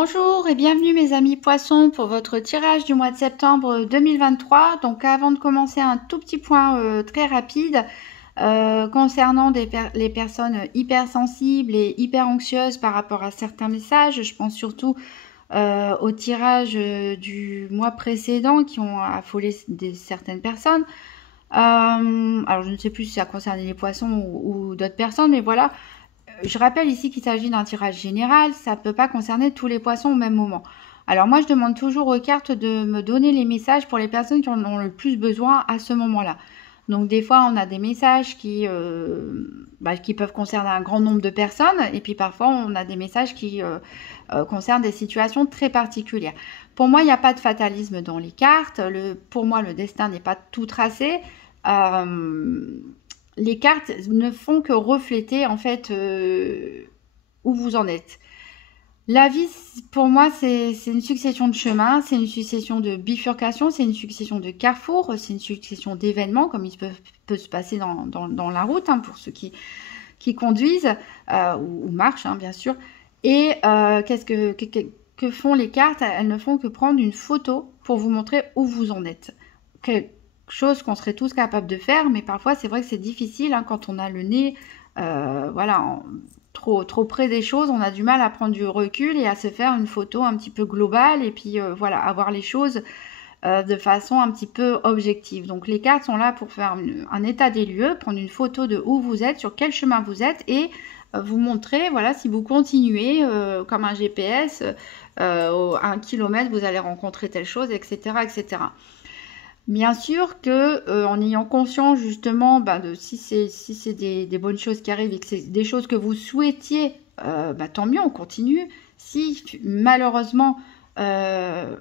Bonjour et bienvenue mes amis poissons pour votre tirage du mois de septembre 2023. Donc avant de commencer, un tout petit point très rapide concernant les personnes hypersensibles et hyper anxieuses par rapport à certains messages. Je pense surtout au tirage du mois précédent qui ont affolé certaines personnes. Alors je ne sais plus si ça concernait les poissons ou d'autres personnes, mais voilà. Je rappelle ici qu'il s'agit d'un tirage général, ça ne peut pas concerner tous les poissons au même moment. Alors moi, je demande toujours aux cartes de me donner les messages pour les personnes qui en ont le plus besoin à ce moment-là. Donc des fois, on a des messages qui peuvent concerner un grand nombre de personnes, et puis parfois, on a des messages qui concernent des situations très particulières. Pour moi, il n'y a pas de fatalisme dans les cartes. Pour moi, le destin n'est pas tout tracé. Les cartes ne font que refléter en fait où vous en êtes. La vie, pour moi, c'est une succession de chemins, c'est une succession de bifurcations, c'est une succession de carrefours, c'est une succession d'événements, comme il peut se passer dans la route, hein, pour ceux qui conduisent ou marchent, hein, bien sûr. Et qu'est-ce que font les cartes? Elles ne font que prendre une photo pour vous montrer où vous en êtes. Chose qu'on serait tous capables de faire, mais parfois c'est vrai que c'est difficile hein, quand on a le nez trop près des choses, on a du mal à prendre du recul et à se faire une photo un petit peu globale et puis avoir les choses de façon un petit peu objective. Donc les cartes sont là pour faire un état des lieux, prendre une photo de où vous êtes, sur quel chemin vous êtes et vous montrer, voilà, si vous continuez comme un GPS, à 1 kilomètre, vous allez rencontrer telle chose, etc., etc. Bien sûr que en ayant conscience justement de si c'est des bonnes choses qui arrivent et que c'est des choses que vous souhaitiez, tant mieux, on continue. Si malheureusement on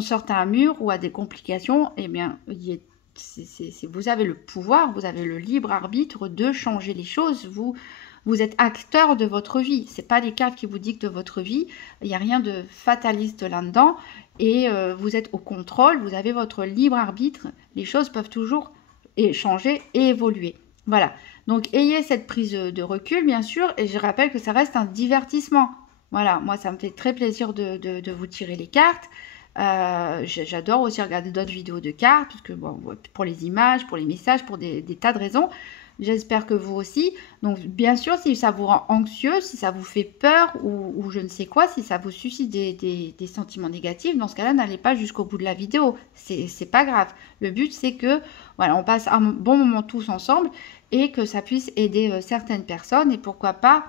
sort à un mur ou à des complications, eh bien vous avez le pouvoir, vous avez le libre arbitre de changer les choses. Vous êtes acteur de votre vie. C'est pas les cartes qui vous dictent votre vie. Il n'y a rien de fataliste là-dedans. Et vous êtes au contrôle. Vous avez votre libre arbitre. Les choses peuvent toujours changer et évoluer. Voilà. Donc, ayez cette prise de recul, bien sûr. Et je rappelle que ça reste un divertissement. Voilà. Moi, ça me fait très plaisir de vous tirer les cartes. J'adore aussi regarder d'autres vidéos de cartes. Parce que, bon, pour les images, pour les messages, pour des tas de raisons. J'espère que vous aussi. Donc, bien sûr, si ça vous rend anxieux, si ça vous fait peur ou je ne sais quoi, si ça vous suscite des sentiments négatifs, dans ce cas-là, n'allez pas jusqu'au bout de la vidéo. C'est pas grave. Le but, c'est que, voilà, on passe un bon moment tous ensemble et que ça puisse aider certaines personnes et pourquoi pas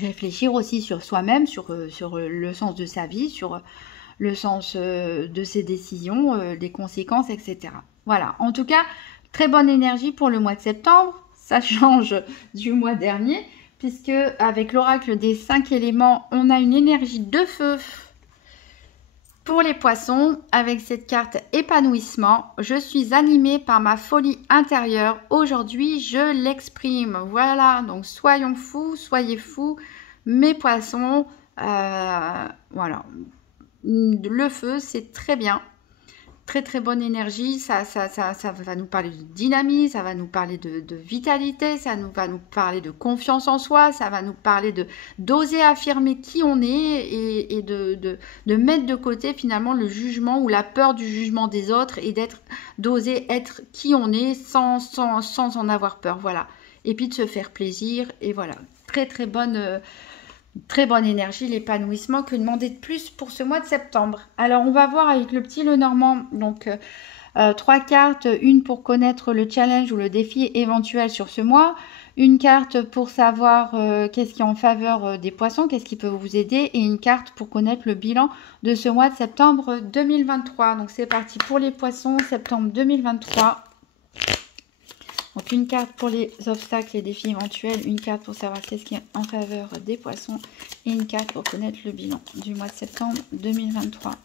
réfléchir aussi sur soi-même, sur le sens de sa vie, sur le sens de ses décisions, des conséquences, etc. Voilà. En tout cas, très bonne énergie pour le mois de septembre. Ça change du mois dernier, puisque avec l'oracle des 5 éléments, on a une énergie de feu pour les poissons. Avec cette carte épanouissement, je suis animée par ma folie intérieure. Aujourd'hui, je l'exprime. Voilà, donc soyons fous, soyez fous, mes poissons. Voilà, le feu, c'est très bien. Très très bonne énergie, ça va nous parler de dynamisme, ça va nous parler de vitalité, va nous parler de confiance en soi, ça va nous parler d'oser affirmer qui on est et de mettre de côté finalement le jugement ou la peur du jugement des autres et d'oser être qui on est sans en avoir peur, voilà. Et puis de se faire plaisir et voilà, très très bonne énergie, l'épanouissement. Que demander de plus pour ce mois de septembre? Alors, on va voir avec le petit Lenormand. Donc, 3 cartes. Une pour connaître le challenge ou le défi éventuel sur ce mois. Une carte pour savoir qu'est-ce qui est en faveur des poissons, qu'est-ce qui peut vous aider. Et une carte pour connaître le bilan de ce mois de septembre 2023. Donc, c'est parti pour les poissons, septembre 2023. Donc une carte pour les obstacles et défis éventuels, une carte pour savoir qu'est-ce qui est en faveur des poissons et une carte pour connaître le bilan du mois de septembre 2023.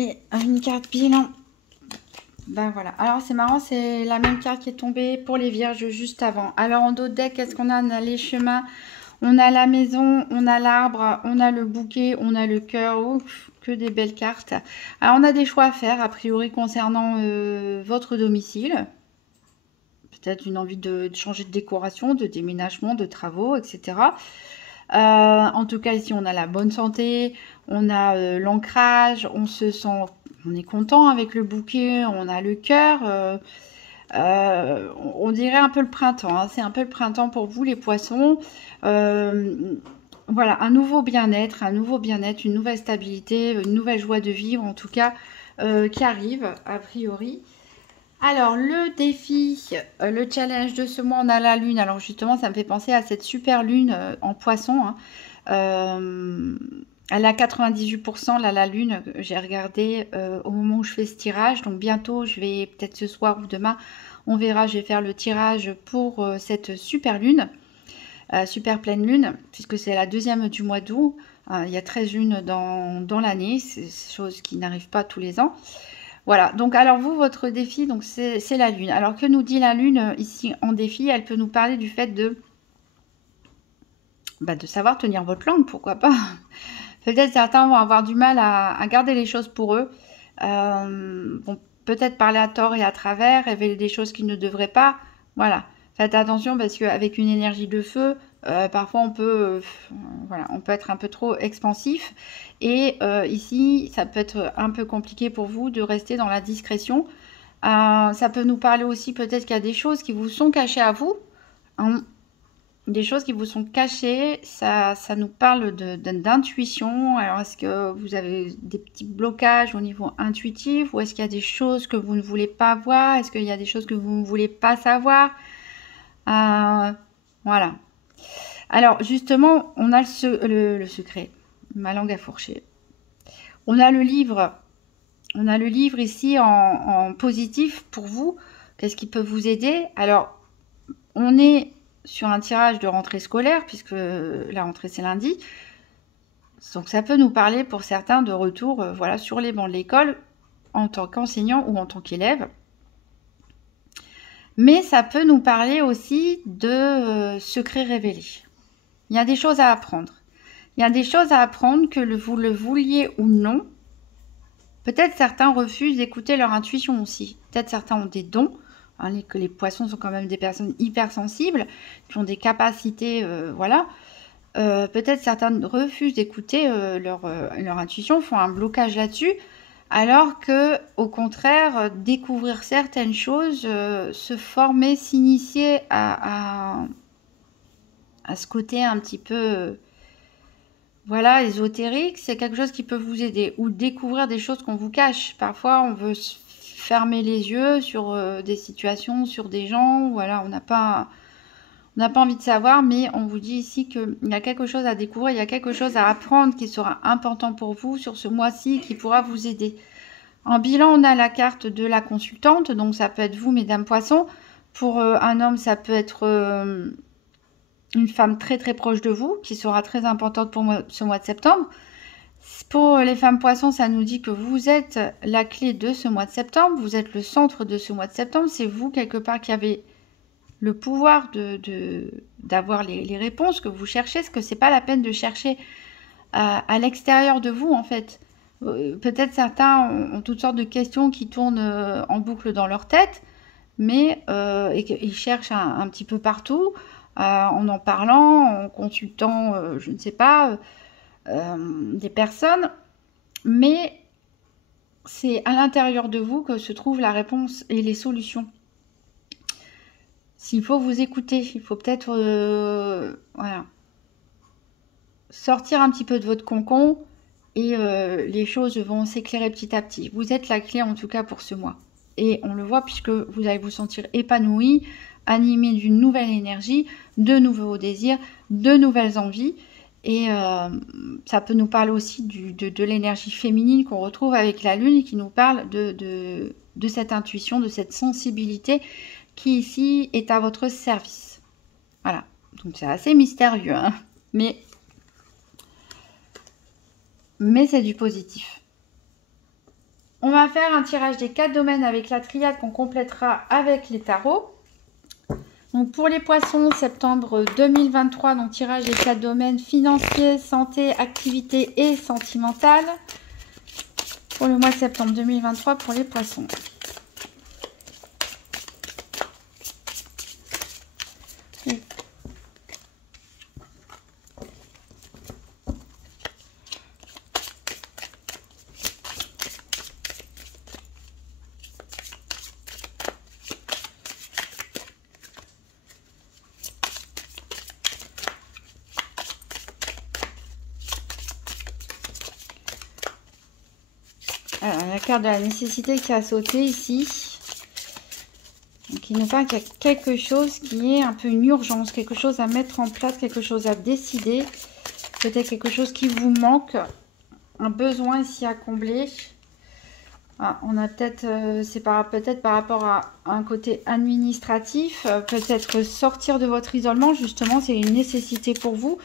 Et une carte bilan. Ben voilà. Alors c'est marrant, c'est la même carte qui est tombée pour les vierges juste avant. Alors en dos de deck, qu'est-ce qu'on a? On a les chemins, on a la maison, on a l'arbre, on a le bouquet, on a le cœur. Ouf, que des belles cartes. Alors on a des choix à faire a priori concernant votre domicile. Peut-être une envie de changer de décoration, de déménagement, de travaux, etc. En tout cas, ici, on a la bonne santé, on a l'ancrage, on se sent, on est content avec le bouquet, on a le cœur. On dirait un peu le printemps, hein. C'est un peu le printemps pour vous, les poissons. Voilà, un nouveau bien-être, une nouvelle stabilité, une nouvelle joie de vivre, en tout cas, qui arrive, a priori. Alors, le défi, le challenge de ce mois, on a la lune. Alors, justement, ça me fait penser à cette super lune en poisson, hein. Elle a 98% là, la lune. J'ai regardé au moment où je fais ce tirage. Donc, bientôt, je vais, peut-être ce soir ou demain, on verra, je vais faire le tirage pour cette super lune, super pleine lune, puisque c'est la deuxième du mois d'août. Il y a 13 lunes dans l'année. C'est chose qui n'arrive pas tous les ans. Voilà, donc alors vous, votre défi, donc c'est la lune. Alors que nous dit la lune ici en défi? Elle peut nous parler du fait de savoir tenir votre langue, pourquoi pas. Peut-être certains vont avoir du mal à garder les choses pour eux. Vont peut-être parler à tort et à travers, révéler des choses qu'ils ne devraient pas. Voilà, faites attention parce qu'avec une énergie de feu, parfois on peut, voilà, on peut être un peu trop expansif. Et ici, ça peut être un peu compliqué pour vous de rester dans la discrétion. Ça peut nous parler aussi peut-être qu'il y a des choses qui vous sont cachées à vous. Hein, des choses qui vous sont cachées, ça nous parle d'intuition. Alors, est-ce que vous avez des petits blocages au niveau intuitif ou est-ce qu'il y a des choses que vous ne voulez pas voir? Est-ce qu'il y a des choses que vous ne voulez pas savoir? Voilà. Alors, justement, on a le secret. Ma langue a fourché. On a le livre. On a le livre ici en positif pour vous. Qu'est-ce qui peut vous aider? Alors, on est sur un tirage de rentrée scolaire, puisque la rentrée c'est lundi. Donc ça peut nous parler pour certains de retour voilà, sur les bancs de l'école en tant qu'enseignant ou en tant qu'élève. Mais ça peut nous parler aussi de secrets révélés. Il y a des choses à apprendre. Il y a des choses à apprendre que vous le vouliez ou non. Peut-être certains refusent d'écouter leur intuition aussi. Peut-être certains ont des dons. Que les poissons sont quand même des personnes hypersensibles, qui ont des capacités, voilà. Peut-être certains refusent d'écouter leur intuition, font un blocage là-dessus, alors que, au contraire, découvrir certaines choses, se former, s'initier à ce côté un petit peu, voilà, ésotérique, c'est quelque chose qui peut vous aider. Ou découvrir des choses qu'on vous cache. Parfois, on veut fermer les yeux sur des situations, sur des gens, voilà, on n'a pas envie de savoir, mais on vous dit ici qu'il y a quelque chose à découvrir, il y a quelque chose à apprendre qui sera important pour vous sur ce mois-ci, qui pourra vous aider. En bilan, on a la carte de la consultante, donc ça peut être vous, mesdames poissons. Pour un homme, ça peut être une femme très très proche de vous, qui sera très importante pour ce mois de septembre. Pour les femmes poissons, ça nous dit que vous êtes la clé de ce mois de septembre, vous êtes le centre de ce mois de septembre, c'est vous quelque part qui avez le pouvoir d'avoir les réponses que vous cherchez, parce que c'est pas la peine de chercher à l'extérieur de vous en fait. Peut-être certains ont toutes sortes de questions qui tournent en boucle dans leur tête, mais ils cherchent un petit peu partout, en parlant, en consultant, je ne sais pas, des personnes, mais c'est à l'intérieur de vous que se trouve la réponse et les solutions. S'il faut vous écouter, il faut peut-être voilà, sortir un petit peu de votre cocon et les choses vont s'éclairer petit à petit. Vous êtes la clé en tout cas pour ce mois. Et on le voit puisque vous allez vous sentir épanoui, animé d'une nouvelle énergie, de nouveaux désirs, de nouvelles envies. Et ça peut nous parler aussi de l'énergie féminine qu'on retrouve avec la lune, qui nous parle de cette intuition, de cette sensibilité qui ici est à votre service. Voilà, donc c'est assez mystérieux, hein, mais c'est du positif. On va faire un tirage des 4 domaines avec la triade qu'on complétera avec les tarots. Donc pour les poissons, septembre 2023, donc tirage des 4 domaines financiers, santé, activité et sentimentale. Pour le mois de septembre 2023 pour les poissons. Alors, la carte de la nécessité qui a sauté ici. Donc, il nous parle qu'il y a quelque chose qui est un peu une urgence, quelque chose à mettre en place, quelque chose à décider. Peut-être quelque chose qui vous manque, un besoin ici à combler. Ah, on a peut-être, c'est peut-être par rapport à un côté administratif, peut-être sortir de votre isolement, justement, c'est une nécessité pour vous.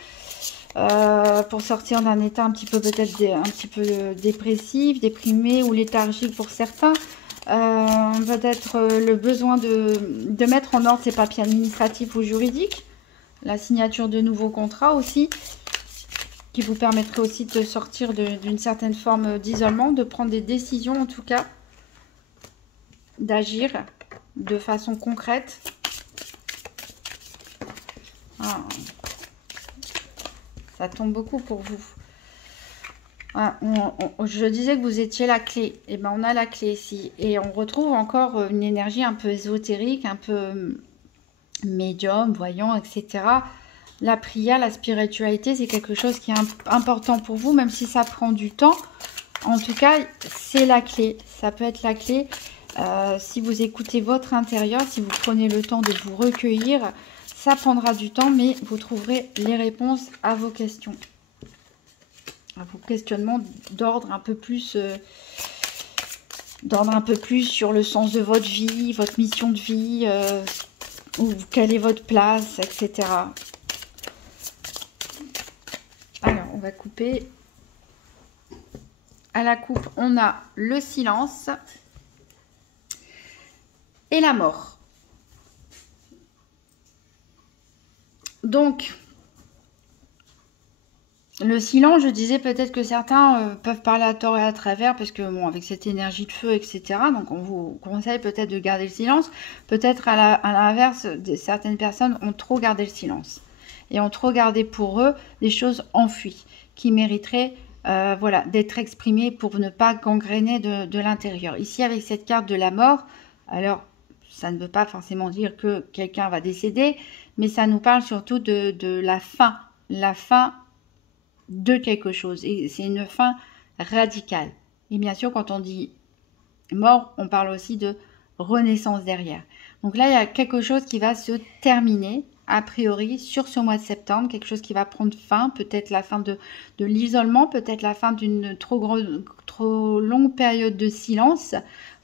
Pour sortir d'un état un petit peu peut-être un petit peu dépressif, déprimé ou léthargique pour certains. Peut-être le besoin de mettre en ordre ses papiers administratifs ou juridiques. La signature de nouveaux contrats aussi, qui vous permettrait aussi de sortir d'une certaine forme d'isolement, de prendre des décisions en tout cas, d'agir de façon concrète. Ah. Ça tombe beaucoup pour vous. Ah, je disais que vous étiez la clé. Et ben on a la clé ici. Et on retrouve encore une énergie un peu ésotérique, un peu médium, voyant, etc. La prière, la spiritualité, c'est quelque chose qui est important pour vous, même si ça prend du temps. En tout cas, c'est la clé. Ça peut être la clé. Si vous écoutez votre intérieur, si vous prenez le temps de vous recueillir, ça prendra du temps, mais vous trouverez les réponses à vos questions. À vos questionnements d'ordre un peu plus sur le sens de votre vie, votre mission de vie, quelle est votre place, etc. Alors, on va couper. À la coupe, on a le silence et la mort. Donc, le silence, je disais peut-être que certains peuvent parler à tort et à travers, parce que, bon, avec cette énergie de feu, etc., donc on vous conseille peut-être de garder le silence. Peut-être à l'inverse, certaines personnes ont trop gardé le silence. Et ont trop gardé pour eux des choses enfouies, qui mériteraient voilà, d'être exprimées pour ne pas gangréner de l'intérieur. Ici, avec cette carte de la mort, alors, ça ne veut pas forcément dire que quelqu'un va décéder, mais ça nous parle surtout de la fin de quelque chose. Et c'est une fin radicale. Et bien sûr, quand on dit mort, on parle aussi de renaissance derrière. Donc là, il y a quelque chose qui va se terminer, a priori, sur ce mois de septembre. Quelque chose qui va prendre fin, peut-être la fin de l'isolement, peut-être la fin d'une trop longue période de silence,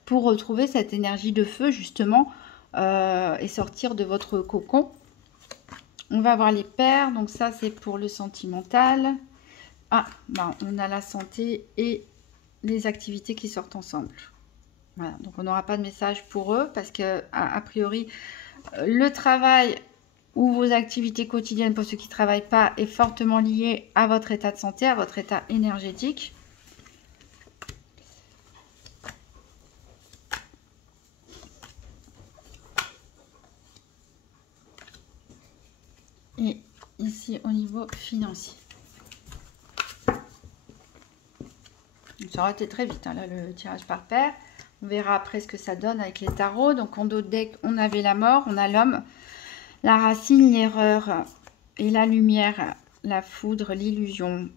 pour retrouver cette énergie de feu, justement, et sortir de votre cocon. On va voir les paires, donc ça c'est pour le sentimental. Ah, ben, on a la santé et les activités qui sortent ensemble. Voilà, donc on n'aura pas de message pour eux parce que a priori le travail ou vos activités quotidiennes pour ceux qui ne travaillent pas est fortement lié à votre état de santé, à votre état énergétique. Et ici au niveau financier. Ça aurait été très vite, hein, là, le tirage par paire. On verra après ce que ça donne avec les tarots. Donc en dos de deck, on avait la mort, on a l'homme, la racine, l'erreur et la lumière, la foudre, l'illusion.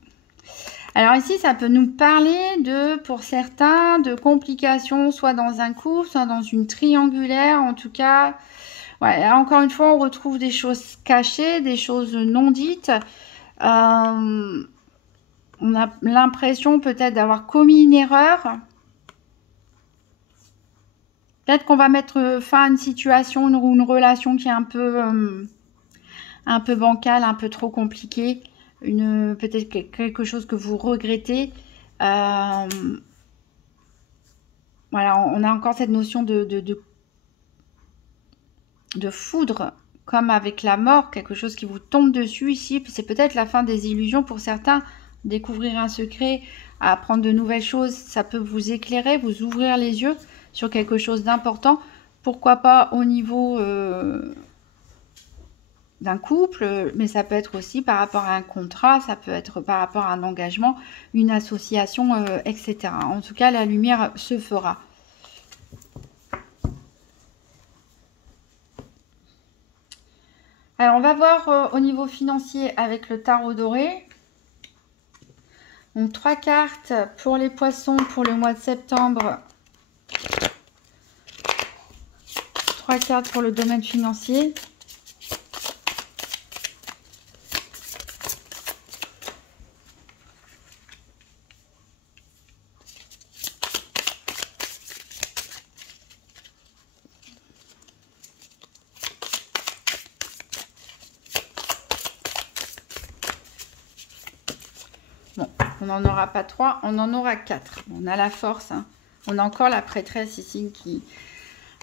Alors ici, ça peut nous parler de, pour certains, de complications, soit dans un couple, soit dans une triangulaire. En tout cas, ouais, encore une fois, on retrouve des choses cachées, des choses non dites. On a l'impression peut-être d'avoir commis une erreur. Peut-être qu'on va mettre fin à une situation ou une relation qui est un peu bancale, un peu trop compliquée. Peut-être quelque chose que vous regrettez. voilà, on a encore cette notion de foudre, comme avec la mort, quelque chose qui vous tombe dessus ici. C'est peut-être la fin des illusions pour certains. Découvrir un secret, apprendre de nouvelles choses, ça peut vous éclairer, vous ouvrir les yeux sur quelque chose d'important. Pourquoi pas au niveau d'un couple, mais ça peut être aussi par rapport à un contrat, ça peut être par rapport à un engagement, une association, etc. En tout cas, la lumière se fera. Alors, on va voir au niveau financier avec le tarot doré. Donc, 3 cartes pour les poissons pour le mois de septembre. 3 cartes pour le domaine financier. Bon, on n'en aura pas 3, on en aura 4. On a la force, hein. On a encore la prêtresse ici qui,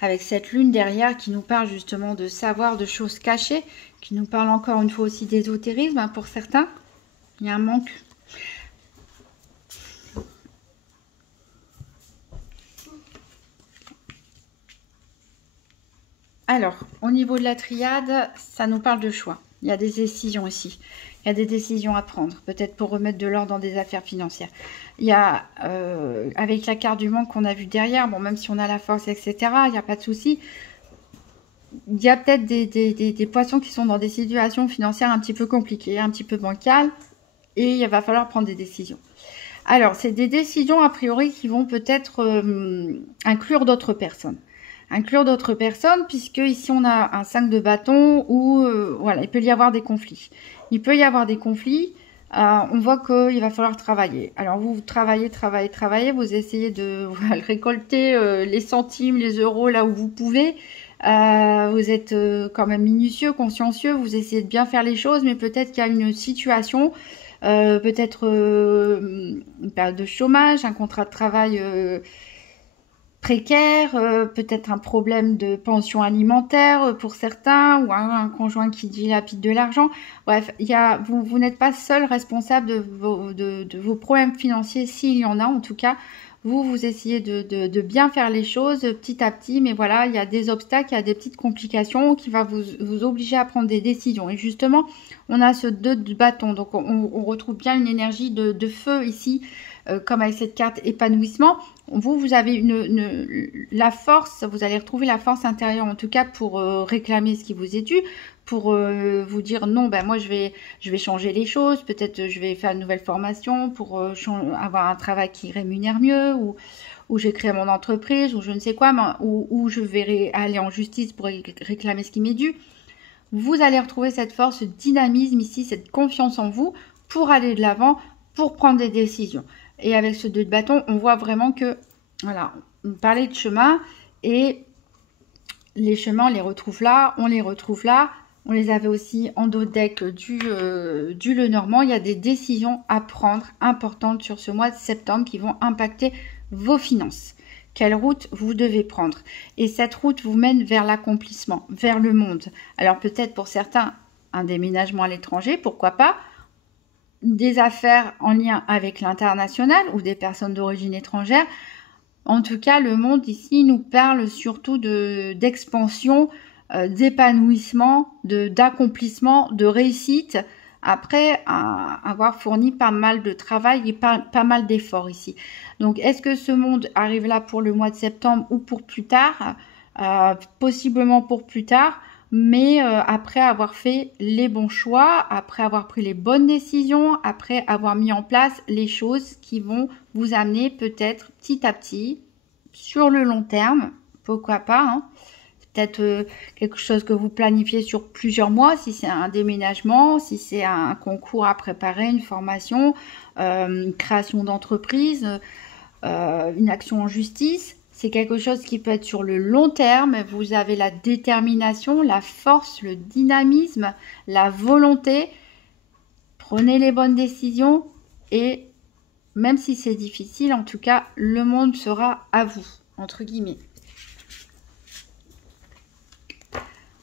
avec cette lune derrière, qui nous parle justement de savoir, de choses cachées, qui nous parle encore une fois aussi d'ésotérisme, hein, pour certains. Il y a un manque. Alors, au niveau de la triade, ça nous parle de choix. Il y a des décisions ici. Il y a des décisions à prendre, peut-être pour remettre de l'ordre dans des affaires financières. Il y a, avec la carte du manque qu'on a vu derrière, bon, même si on a la force, etc., il n'y a pas de souci. Il y a peut-être des poissons qui sont dans des situations financières un petit peu compliquées, un petit peu bancales, et il va falloir prendre des décisions. Alors, c'est des décisions, a priori, qui vont peut-être inclure d'autres personnes. Inclure d'autres personnes, puisque ici, on a un 5 de bâton où, voilà, il peut y avoir des conflits. Il peut y avoir des conflits. On voit qu'il va falloir travailler. Alors, vous travaillez, vous essayez de récolter les centimes, les euros là où vous pouvez. Vous êtes quand même minutieux, consciencieux, vous essayez de bien faire les choses, mais peut-être qu'il y a une situation, peut-être une période de chômage, un contrat de travail précaire, peut-être un problème de pension alimentaire pour certains, ou un conjoint qui dilapide de l'argent. Bref, vous n'êtes pas seul responsable de vos problèmes financiers, s'il y en a en tout cas. Vous essayez de bien faire les choses petit à petit, mais voilà, il y a des obstacles, il y a des petites complications qui vont vous obliger à prendre des décisions. Et justement, on a ce 2 de bâton, donc on retrouve bien une énergie de feu ici, comme avec cette carte épanouissement. Vous avez la force, vous allez retrouver la force intérieure en tout cas pour réclamer ce qui vous est dû, pour vous dire non, ben moi je vais changer les choses, peut-être je vais faire une nouvelle formation pour avoir un travail qui rémunère mieux, ou je vais créer mon entreprise, ou je ne sais quoi, ou je vais aller en justice pour réclamer ce qui m'est dû. Vous allez retrouver cette force, ce dynamisme ici, cette confiance en vous pour aller de l'avant, pour prendre des décisions. Et avec ce 2 de bâton, on voit vraiment que, voilà, on parlait de chemin, et les chemins, on les retrouve là, on les retrouve là. On les avait aussi en dos de deck du Lenormand. Il y a des décisions à prendre importantes sur ce mois de septembre qui vont impacter vos finances. Quelle route vous devez prendre? Et cette route vous mène vers l'accomplissement, vers le monde. Alors peut-être pour certains, un déménagement à l'étranger, pourquoi pas? Des affaires en lien avec l'international ou des personnes d'origine étrangère. En tout cas, le monde ici nous parle surtout d'expansion, d'épanouissement, d'accomplissement, de réussite, après avoir fourni pas mal de travail et pas mal d'efforts ici. Donc, est-ce que ce monde arrive là pour le mois de septembre ou pour plus tard? Possiblement pour plus tard, mais après avoir fait les bons choix, après avoir pris les bonnes décisions, après avoir mis en place les choses qui vont vous amener peut-être petit à petit, sur le long terme, pourquoi pas, hein. Peut-être quelque chose que vous planifiez sur plusieurs mois, si c'est un déménagement, si c'est un concours à préparer, une formation, une création d'entreprise, une action en justice. C'est quelque chose qui peut être sur le long terme. Vous avez la détermination, la force, le dynamisme, la volonté. Prenez les bonnes décisions et même si c'est difficile, en tout cas, le monde sera à vous. entre guillemets.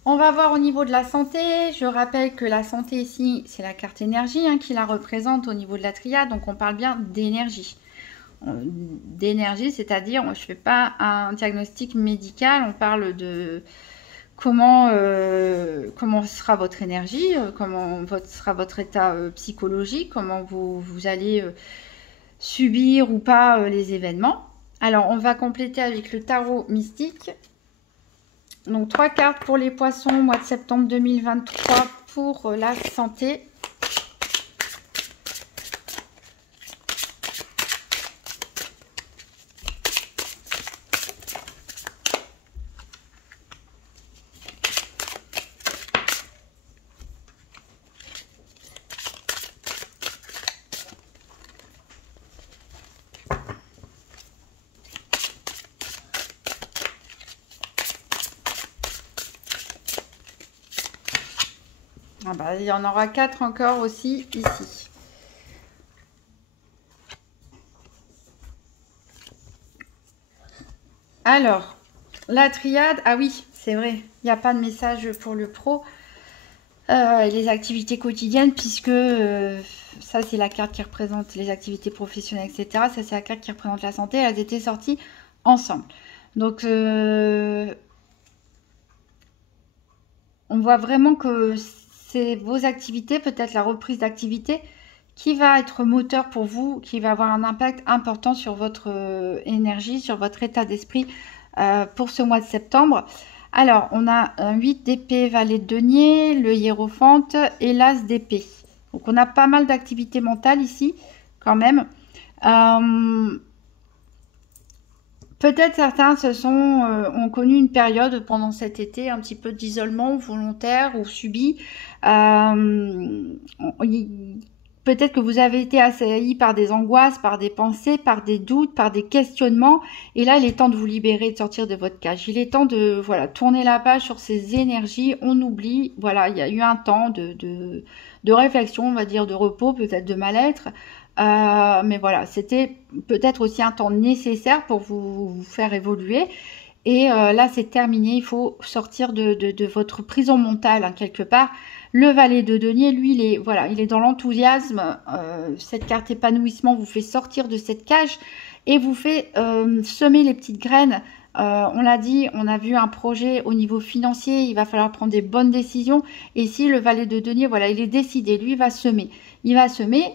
On va voir au niveau de la santé. Je rappelle que la santé ici, c'est la carte énergie hein, qui la représente au niveau de la triade. Donc on parle bien d'énergie. D'énergie, c'est-à-dire, je ne fais pas un diagnostic médical, on parle de comment sera votre énergie, comment sera votre état psychologique, comment vous allez subir ou pas les événements. Alors, on va compléter avec le tarot mystique. Donc, 3 cartes pour les poissons, mois de septembre 2023 pour la santé. Ah bah, il y en aura 4 encore aussi ici. Alors, la triade, ah oui, c'est vrai, il n'y a pas de message pour le pro. Les activités quotidiennes, puisque ça c'est la carte qui représente les activités professionnelles, etc. Ça c'est la carte qui représente la santé, elles étaient sorties ensemble. Donc, on voit vraiment que c'est vos activités, peut-être la reprise d'activité, qui va être moteur pour vous, qui va avoir un impact important sur votre énergie, sur votre état d'esprit pour ce mois de septembre. Alors, on a un 8 d'épée, valet de denier, le hiérophante et l'as d'épée. Donc, on a pas mal d'activités mentales ici, quand même. Peut-être certains ont connu une période pendant cet été un petit peu d'isolement volontaire ou subi. Peut-être que vous avez été assaillis par des angoisses, par des pensées, par des doutes, par des questionnements. Et là, il est temps de vous libérer, de sortir de votre cage. Il est temps de tourner la page sur ces énergies. On oublie. Voilà, il y a eu un temps de réflexion, on va dire, de repos, peut-être de mal-être. Mais voilà, c'était peut-être aussi un temps nécessaire pour vous faire évoluer. Et là, c'est terminé. Il faut sortir de votre prison mentale, hein, quelque part. Le valet de denier, lui, il est dans l'enthousiasme. Cette carte épanouissement vous fait sortir de cette cage et vous fait semer les petites graines. On l'a dit, on a vu un projet au niveau financier. Il va falloir prendre des bonnes décisions. Et ici, le valet de denier, voilà, il est décidé. Lui, il va semer. Il va semer.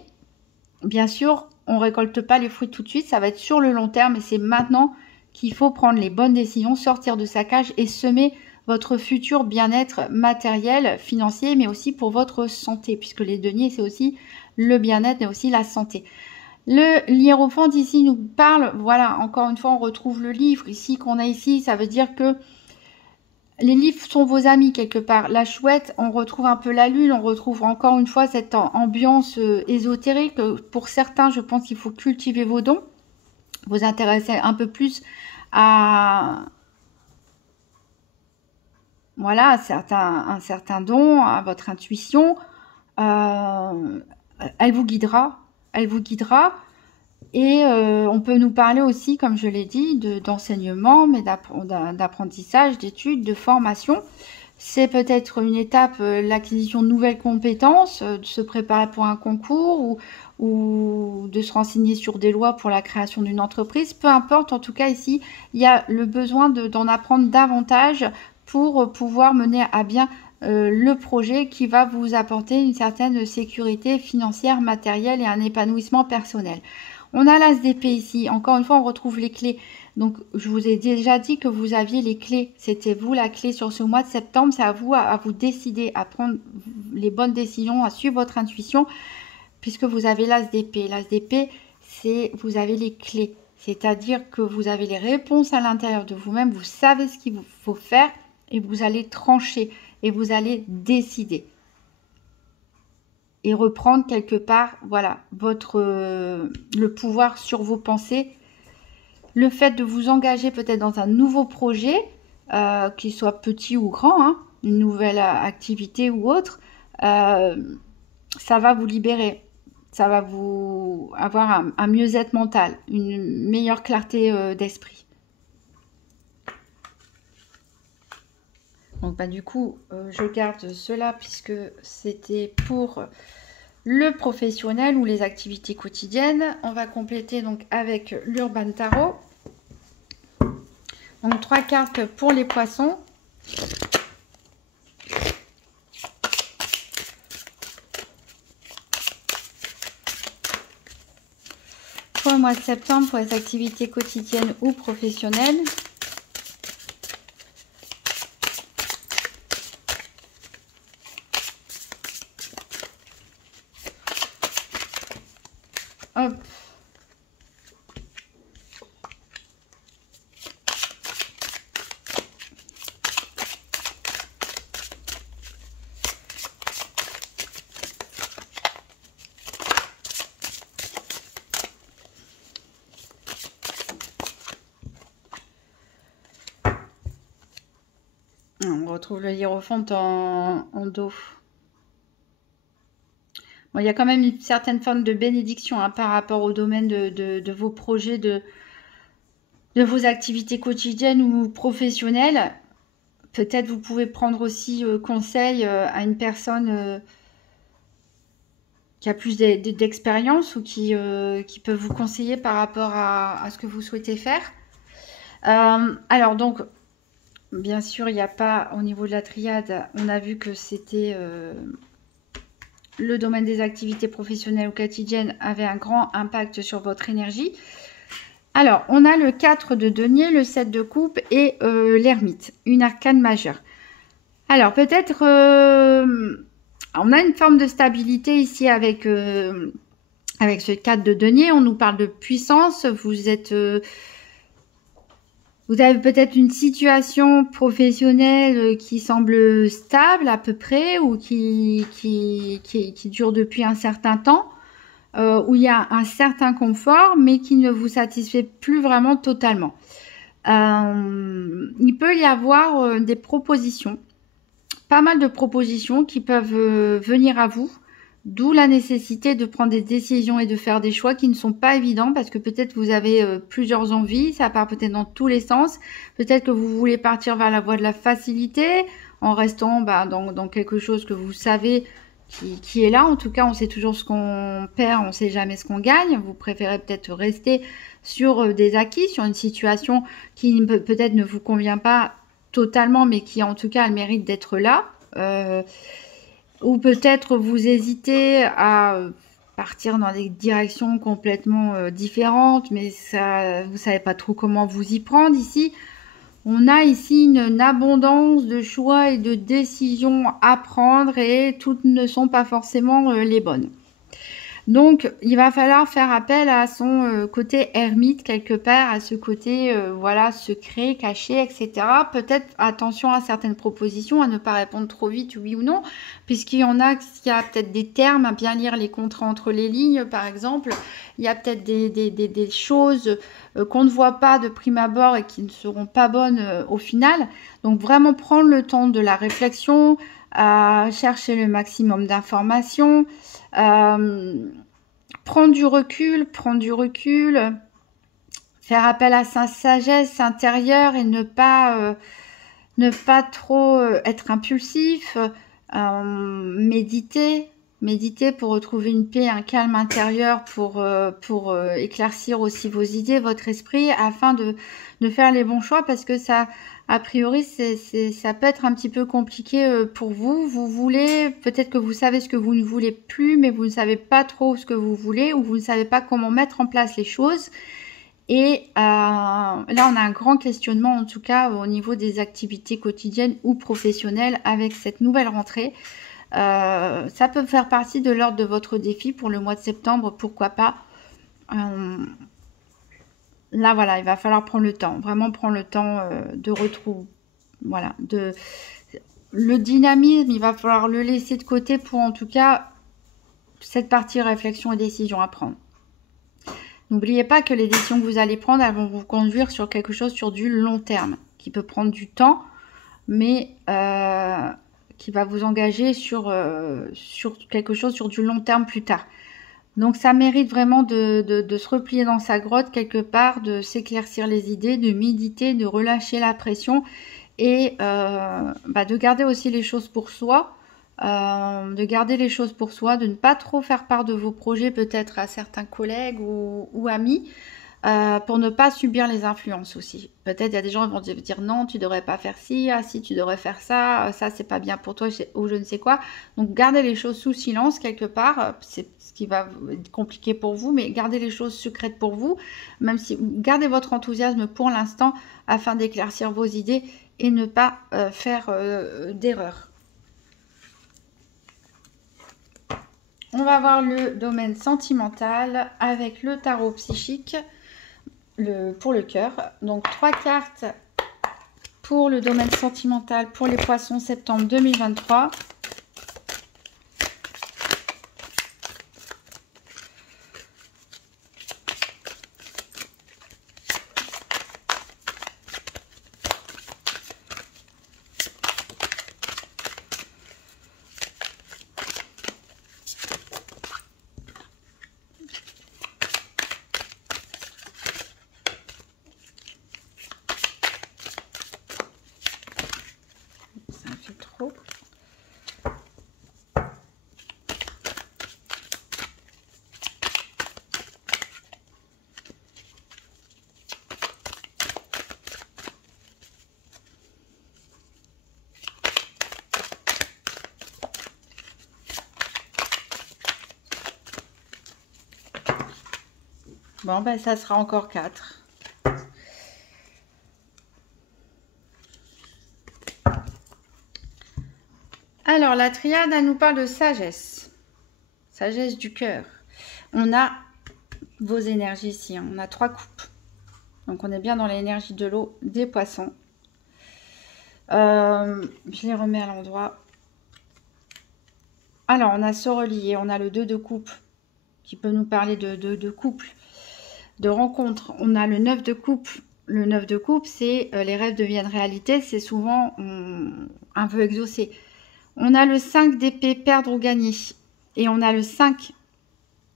Bien sûr, on ne récolte pas les fruits tout de suite, ça va être sur le long terme et c'est maintenant qu'il faut prendre les bonnes décisions, sortir de sa cage et semer votre futur bien-être matériel, financier, mais aussi pour votre santé, puisque les deniers, c'est aussi le bien-être, mais aussi la santé. Le hiérophante ici nous parle, voilà, encore une fois, on retrouve le livre ici qu'on a ici, ça veut dire que les livres sont vos amis quelque part. La chouette, on retrouve un peu la lune, on retrouve encore une fois cette ambiance ésotérique. Pour certains, je pense qu'il faut cultiver vos dons, vous intéresser un peu plus à voilà, un certain don, à votre intuition. Elle vous guidera, elle vous guidera. Et on peut nous parler aussi, comme je l'ai dit, d'enseignement, mais d'apprentissage, d'études, de formation. C'est peut-être une étape, l'acquisition de nouvelles compétences, de se préparer pour un concours ou de se renseigner sur des lois pour la création d'une entreprise. Peu importe, en tout cas ici, il y a le besoin d'en apprendre davantage pour pouvoir mener à bien le projet qui va vous apporter une certaine sécurité financière, matérielle et un épanouissement personnel. On a l'as d'épée ici. Encore une fois, on retrouve les clés. Donc, je vous ai déjà dit que vous aviez les clés. C'était vous la clé sur ce mois de septembre. C'est à vous à vous décider, à prendre les bonnes décisions, à suivre votre intuition, puisque vous avez l'as d'épée. L'as d'épée, c'est vous avez les clés. C'est-à-dire que vous avez les réponses à l'intérieur de vous-même. Vous savez ce qu'il faut faire et vous allez trancher et vous allez décider. Et reprendre quelque part, voilà, le pouvoir sur vos pensées. Le fait de vous engager peut-être dans un nouveau projet, qu'il soit petit ou grand, hein, une nouvelle activité ou autre, ça va vous libérer. Ça va vous avoir un mieux-être mental, une meilleure clarté d'esprit. Donc bah, du coup, je garde cela puisque c'était pour le professionnel ou les activités quotidiennes. On va compléter donc avec l'Urban Tarot. Donc 3 cartes pour les poissons. Pour le mois de septembre, pour les activités quotidiennes ou professionnelles. Hop. On retrouve le hiérophante en dos. Bon, il y a quand même une certaine forme de bénédiction hein, par rapport au domaine de vos projets, de vos activités quotidiennes ou professionnelles. Peut-être vous pouvez prendre aussi conseil à une personne qui a plus d'expérience ou qui peut vous conseiller par rapport à ce que vous souhaitez faire. Alors donc, bien sûr, il n'y a pas, au niveau de la triade, on a vu que c'était le domaine des activités professionnelles ou quotidiennes avait un grand impact sur votre énergie. Alors, on a le 4 de denier, le 7 de coupe et l'ermite, une arcane majeure. Alors, peut-être, on a une forme de stabilité ici avec ce 4 de denier. On nous parle de puissance. Vous avez peut-être une situation professionnelle qui semble stable à peu près ou qui dure depuis un certain temps, où il y a un certain confort mais qui ne vous satisfait plus vraiment totalement. Il peut y avoir des propositions, pas mal de propositions qui peuvent venir à vous. D'où la nécessité de prendre des décisions et de faire des choix qui ne sont pas évidents parce que peut-être vous avez plusieurs envies, ça part peut-être dans tous les sens. Peut-être que vous voulez partir vers la voie de la facilité en restant dans quelque chose que vous savez qui est là. En tout cas, on sait toujours ce qu'on perd, on ne sait jamais ce qu'on gagne. Vous préférez peut-être rester sur des acquis, sur une situation qui peut-être ne vous convient pas totalement, mais qui en tout cas a le mérite d'être là. Ou peut-être vous hésitez à partir dans des directions complètement différentes, mais ça, vous savez pas trop comment vous y prendre. Ici, on a ici une abondance de choix et de décisions à prendre et toutes ne sont pas forcément les bonnes. Donc, il va falloir faire appel à son côté ermite quelque part, à ce côté voilà secret, caché, etc. Peut-être attention à certaines propositions, à ne pas répondre trop vite, oui ou non, puisqu'il y en a, il y a peut-être des termes à bien lire les contrats entre les lignes, par exemple. Il y a peut-être des choses qu'on ne voit pas de prime abord et qui ne seront pas bonnes au final. Donc, vraiment prendre le temps de la réflexion, à chercher le maximum d'informations. Prendre du recul, faire appel à sa sagesse intérieure et ne pas trop être impulsif, méditer pour retrouver une paix, un calme intérieur, pour éclaircir aussi vos idées, votre esprit, afin de faire les bons choix, parce que ça, a priori, ça peut être un petit peu compliqué pour vous. Vous voulez, peut-être que vous savez ce que vous ne voulez plus, mais vous ne savez pas trop ce que vous voulez, ou vous ne savez pas comment mettre en place les choses. Et là, on a un grand questionnement, en tout cas, au niveau des activités quotidiennes ou professionnelles avec cette nouvelle rentrée. Ça peut faire partie de l'ordre de votre défi pour le mois de septembre, pourquoi pas. Là, voilà, il va falloir prendre le temps, vraiment prendre le temps de retrouver, voilà, le dynamisme, il va falloir le laisser de côté pour, en tout cas, cette partie réflexion et décision à prendre. N'oubliez pas que les décisions que vous allez prendre, elles vont vous conduire sur quelque chose sur du long terme, qui peut prendre du temps, mais qui va vous engager sur quelque chose sur du long terme plus tard. Donc ça mérite vraiment de se replier dans sa grotte quelque part, de s'éclaircir les idées, de méditer, de relâcher la pression et de garder aussi les choses pour soi, de ne pas trop faire part de vos projets peut-être à certains collègues ou amis, pour ne pas subir les influences aussi. Peut-être il y a des gens qui vont dire non, tu devrais pas faire ci, ah si tu devrais faire ça, ça c'est pas bien pour toi ou je ne sais quoi. Donc gardez les choses sous silence quelque part, c'est ce qui va être compliqué pour vous, mais gardez les choses secrètes pour vous, même si gardez votre enthousiasme pour l'instant afin d'éclaircir vos idées et ne pas faire d'erreur. On va voir le domaine sentimental avec le tarot psychique. Pour le cœur. Donc 3 cartes pour le domaine sentimental pour les poissons septembre 2023. Bon, ben ça sera encore 4. Alors, la triade, elle nous parle de sagesse. Sagesse du cœur. On a vos énergies ici. On a 3 coupes. Donc, on est bien dans l'énergie de l'eau des poissons. Je les remets à l'endroit. Alors, on a ce relié. On a le 2 de coupe qui peut nous parler de couple, de rencontre. On a le 9 de coupe. Le 9 de coupe, c'est les rêves deviennent réalité. C'est souvent un vœu exaucé. On a le 5 d'épée, perdre ou gagner. Et on a le 5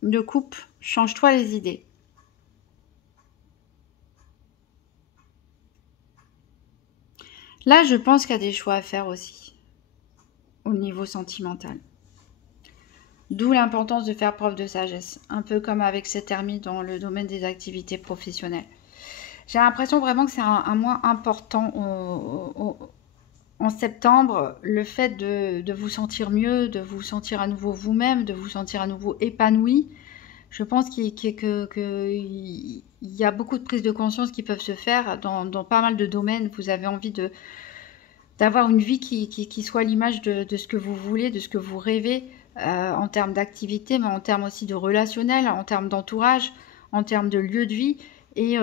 de coupe, change-toi les idées. Là, je pense qu'il y a des choix à faire aussi, au niveau sentimental. D'où l'importance de faire preuve de sagesse, un peu comme avec cette ermite dans le domaine des activités professionnelles. J'ai l'impression vraiment que c'est un mois important en septembre, le fait de vous sentir mieux, de vous sentir à nouveau vous-même, de vous sentir à nouveau épanoui. Je pense qu'il y a beaucoup de prises de conscience qui peuvent se faire dans pas mal de domaines. Vous avez envie d'avoir une vie qui soit l'image de ce que vous voulez, de ce que vous rêvez, en termes d'activité, mais en termes aussi de relationnel, en termes d'entourage, en termes de lieu de vie. Et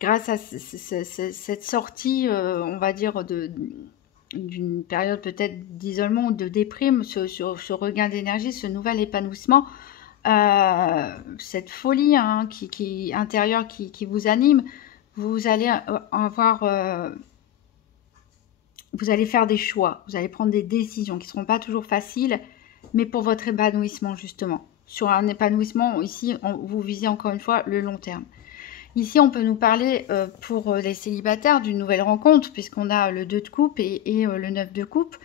grâce à cette sortie, on va dire, d'une période peut-être d'isolement ou de déprime, ce regain d'énergie, ce nouvel épanouissement, cette folie intérieure qui vous anime, vous allez avoir... vous allez faire des choix, vous allez prendre des décisions qui ne seront pas toujours faciles, mais pour votre épanouissement justement. Sur un épanouissement, ici, vous visez encore une fois le long terme. Ici, on peut nous parler pour les célibataires d'une nouvelle rencontre, puisqu'on a le 2 de coupe et le 9 de coupe.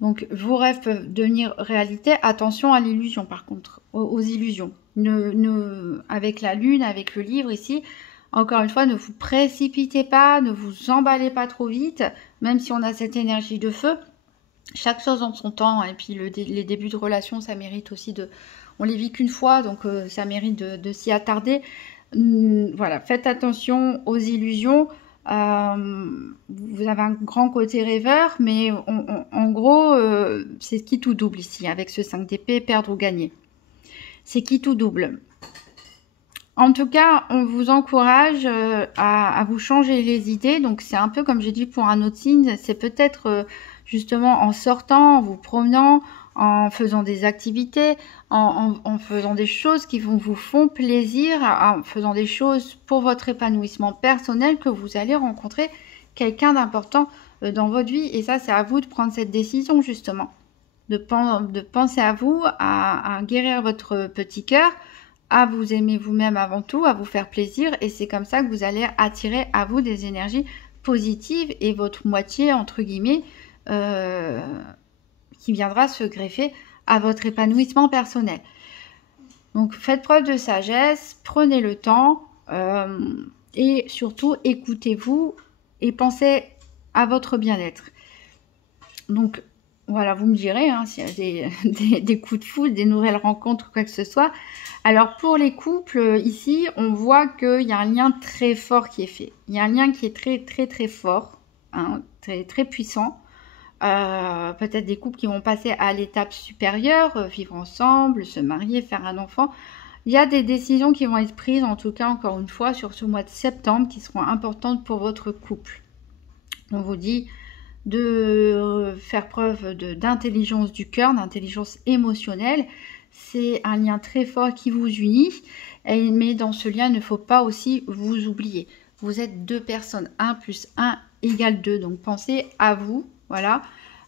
Donc, vos rêves peuvent devenir réalité. Attention à l'illusion, par contre, aux illusions. Avec la lune, avec le livre ici, encore une fois, ne vous précipitez pas, ne vous emballez pas trop vite, même si on a cette énergie de feu. Chaque chose en son temps, et puis les débuts de relation, ça mérite aussi on les vit qu'une fois, donc ça mérite de s'y attarder. Voilà, faites attention aux illusions. Vous avez un grand côté rêveur, mais en gros, c'est qui tout double ici, avec ce 5 d'épée, perdre ou gagner. C'est qui tout double. En tout cas, on vous encourage à vous changer les idées. Donc, c'est un peu comme j'ai dit pour un autre signe, c'est peut-être justement en sortant, en vous promenant, en faisant des activités, en faisant des choses qui vous font plaisir, en faisant des choses pour votre épanouissement personnel que vous allez rencontrer quelqu'un d'important dans votre vie. Et ça, c'est à vous de prendre cette décision justement, de penser à vous, à guérir votre petit cœur, à vous aimer vous-même avant tout, à vous faire plaisir. Et c'est comme ça que vous allez attirer à vous des énergies positive et votre moitié, entre guillemets, qui viendra se greffer à votre épanouissement personnel. Donc, faites preuve de sagesse, prenez le temps et surtout, écoutez-vous et pensez à votre bien-être. Donc, voilà, vous me direz s'il y a des coups de foudre, des nouvelles rencontres ou quoi que ce soit. Alors, pour les couples, ici, on voit qu'il y a un lien très fort qui est fait. Il y a un lien qui est très, très, très fort, très, très puissant. Peut-être des couples qui vont passer à l'étape supérieure, vivre ensemble, se marier, faire un enfant. Il y a des décisions qui vont être prises, en tout cas, encore une fois, sur ce mois de septembre, qui seront importantes pour votre couple. On vous dit de faire preuve d'intelligence du cœur, d'intelligence émotionnelle. C'est un lien très fort qui vous unit, mais dans ce lien, il ne faut pas aussi vous oublier. Vous êtes deux personnes, 1 plus 1 égale 2, donc pensez à vous, voilà.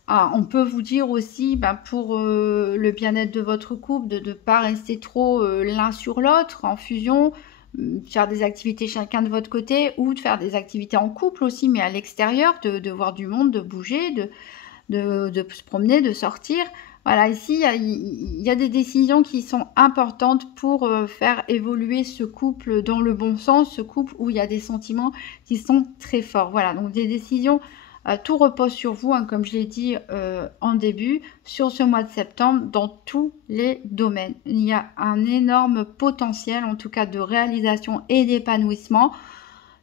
On peut vous dire aussi, pour le bien-être de votre couple, de ne pas rester trop l'un sur l'autre, en fusion, faire des activités chacun de votre côté, ou de faire des activités en couple aussi, mais à l'extérieur, de voir du monde, de bouger, de se promener, de sortir. Voilà, ici, il y a des décisions qui sont importantes pour faire évoluer ce couple dans le bon sens, ce couple où il y a des sentiments qui sont très forts. Voilà, donc des décisions, tout repose sur vous, comme je l'ai dit en début, sur ce mois de septembre, dans tous les domaines. Il y a un énorme potentiel, en tout cas de réalisation et d'épanouissement.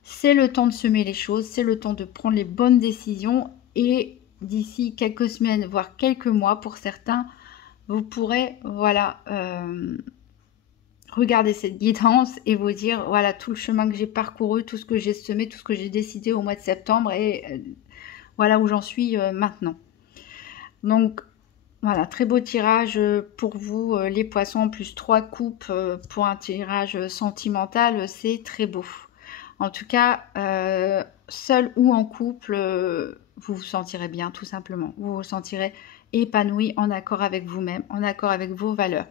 C'est le temps de semer les choses, c'est le temps de prendre les bonnes décisions et d'ici quelques semaines, voire quelques mois pour certains, vous pourrez, voilà, regarder cette guidance et vous dire, voilà, tout le chemin que j'ai parcouru, tout ce que j'ai semé, tout ce que j'ai décidé au mois de septembre et voilà où j'en suis maintenant. Donc, voilà, très beau tirage pour vous, les poissons, plus 3 coupes pour un tirage sentimental, c'est très beau. En tout cas, seul ou en couple, vous vous sentirez bien, tout simplement. Vous vous sentirez épanoui, en accord avec vous-même, en accord avec vos valeurs.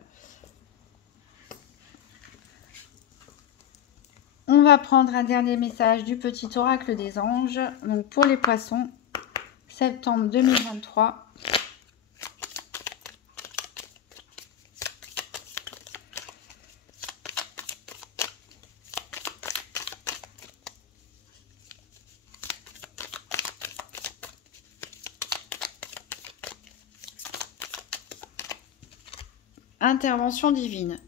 On va prendre un dernier message du petit oracle des anges. Donc, pour les poissons, septembre 2023. Intervention divine.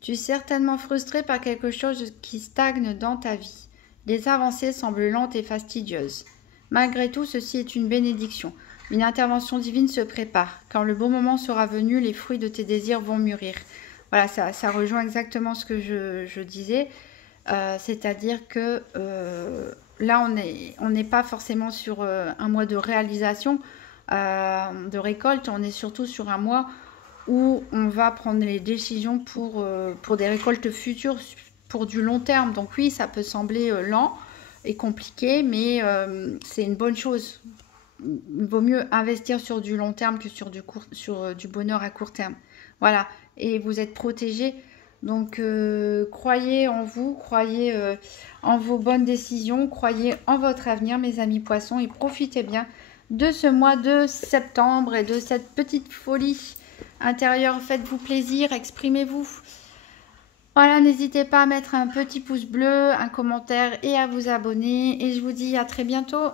Tu es certainement frustré par quelque chose qui stagne dans ta vie. Les avancées semblent lentes et fastidieuses. Malgré tout, ceci est une bénédiction. Une intervention divine se prépare. Quand le bon moment sera venu, les fruits de tes désirs vont mûrir. Voilà, ça rejoint exactement ce que je disais. C'est-à-dire que là, on n'est pas forcément sur un mois de réalisation, de récolte. On est surtout sur un mois où on va prendre les décisions pour des récoltes futures, pour du long terme. Donc oui, ça peut sembler lent et compliqué, mais c'est une bonne chose. Il vaut mieux investir sur du long terme que sur du bonheur à court terme. Voilà, et vous êtes protégés. Donc croyez en vous, croyez en vos bonnes décisions, croyez en votre avenir, mes amis poissons, et profitez bien de ce mois de septembre et de cette petite folie intérieure. Faites-vous plaisir, exprimez-vous. Voilà, n'hésitez pas à mettre un petit pouce bleu, un commentaire et à vous abonner. Et je vous dis à très bientôt.